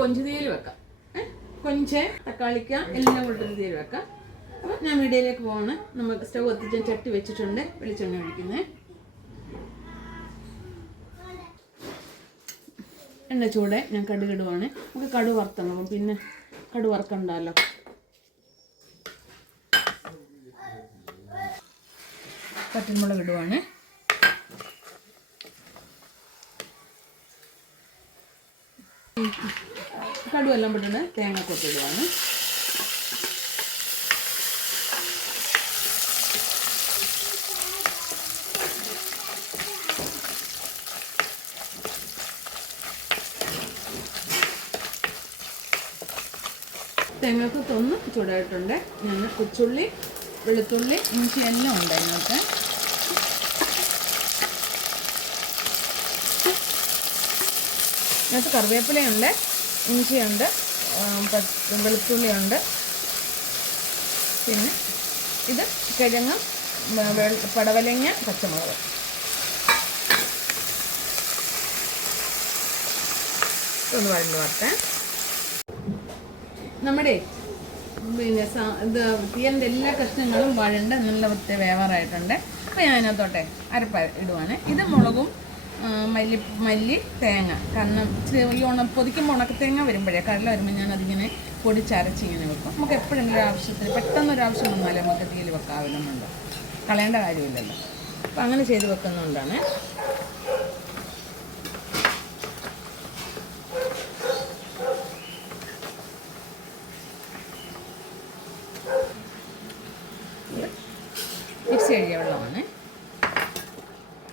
കൊഞ്ച് തീയൽ വെക്കാം. കൊഞ്ച് തക്കാളിക്ക എല്ലാം കൊണ്ടൊരു തീയൽ വെക്കാം. അപ്പോൾ ഞാൻ വീഡിയോയിലേക്ക് പോവാണ്. നമ്മൾ സ്റ്റവ് കത്തിച്ച് ചട്ടി വെച്ചിട്ടുണ്ട്. വെളിച്ചെണ്ണ ഒഴിക്കുന്നത്. എണ്ണ ചൂടെ ഞാൻ കടുക് ഇടുവാണ്. നമുക്ക് കടുക് വറുത്തണം. പിന്നെ കടുക് വറുക്കണ്ടല്ലോ. പച്ചമുളക് ഇടുവാണ്. കടുക് എല്ലാം പെട്ടെന്ന് തേങ്ങക്കൊത്ത് ഇടുവാണ്. തേങ്ങക്കൊത്തൊന്ന് ചൂടായിട്ടുണ്ട്. ഞാൻ കൊച്ചുള്ളി, വെളുത്തുള്ളി, ഇഞ്ചി എല്ലാം ഉണ്ട് അതിനകത്ത്. അതിനകത്ത് കറിവേപ്പിലയുണ്ട്, ഇഞ്ചിയുണ്ട്, വെളുത്തുള്ളിയുണ്ട്. പിന്നെ ഇത് കിഴങ്ങ്, പടവലങ്ങ, പച്ചമുളക്. ഒന്ന് വഴണ്ട് വരട്ടെ. നമ്മുടെ പിന്നെ ഇത് തീയലിൻ്റെ എല്ലാ കഷ്ണങ്ങളും വഴണ്ട് നല്ല വൃത്തി വേവാറായിട്ടുണ്ട്. അപ്പോൾ ഞാൻ അതിനകത്തോട്ടെ അരപ്പ ഇടുവാണ്. ഇത് മുളകും മല്ലി തേങ്ങ. കാരണം ഈ പൊതിക്കുമ്പോൾ ഉണക്കത്തേങ്ങ വരുമ്പോഴേ കടല വരുമ്പോൾ ഞാനതിങ്ങനെ പൊടിച്ചരച്ചിങ്ങനെ വെക്കും. നമുക്ക് എപ്പോഴെങ്കിലും ഒരു ആവശ്യത്തിന് പെട്ടെന്നൊരാവശ്യം വന്നാലേ നമുക്ക് തീയിൽ വെക്കാവുന്നുണ്ട്, കളയേണ്ട കാര്യമില്ലല്ലോ. അപ്പോൾ അങ്ങനെ ചെയ്ത് വെക്കുന്നതുകൊണ്ടാണ്. മിക്സി കഴുകിയ വെള്ളമാണ്.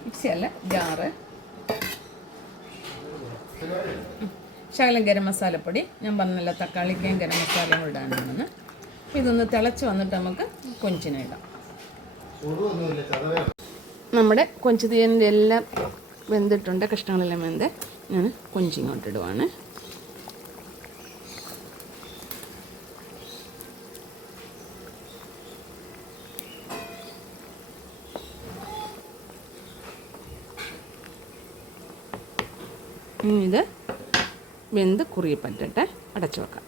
മിക്സിയല്ല, ജാറ്. ശകലം ഗരം മസാലപ്പൊടി. ഞാൻ പറഞ്ഞല്ലോ തക്കാളിക്കയും ഗരം മസാലയും ഇടാനാണെന്ന്. അപ്പോൾ ഇതൊന്ന് തിളച്ച് വന്നിട്ട് നമുക്ക് കൊഞ്ചിനെ ഇടാം. നമ്മുടെ കൊഞ്ച് തീയലിൻ്റെ എല്ലാം വെന്തിട്ടുണ്ട്, കഷ്ണങ്ങളെല്ലാം വെന്ത്. ഞാൻ കൊഞ്ചിങ്ങോട്ട് ഇടുവാണ്. ഇത് വെന്ത് കുറുകി പറ്റട്ടെ. അടച്ചു വെക്കാം.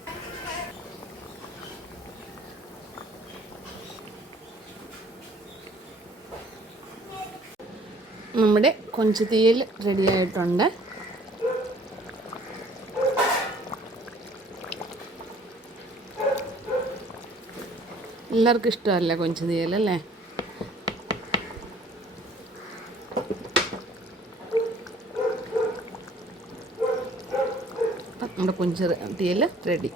നമ്മുടെ കൊഞ്ച് തീയൽ റെഡിയായിട്ടുണ്ട്. എല്ലാവർക്കും ഇഷ്ടമല്ലേ കൊഞ്ച് തീയൽ അല്ലേ? നമ്മുടെ കൊഞ്ച് തീയൽ റെഡി.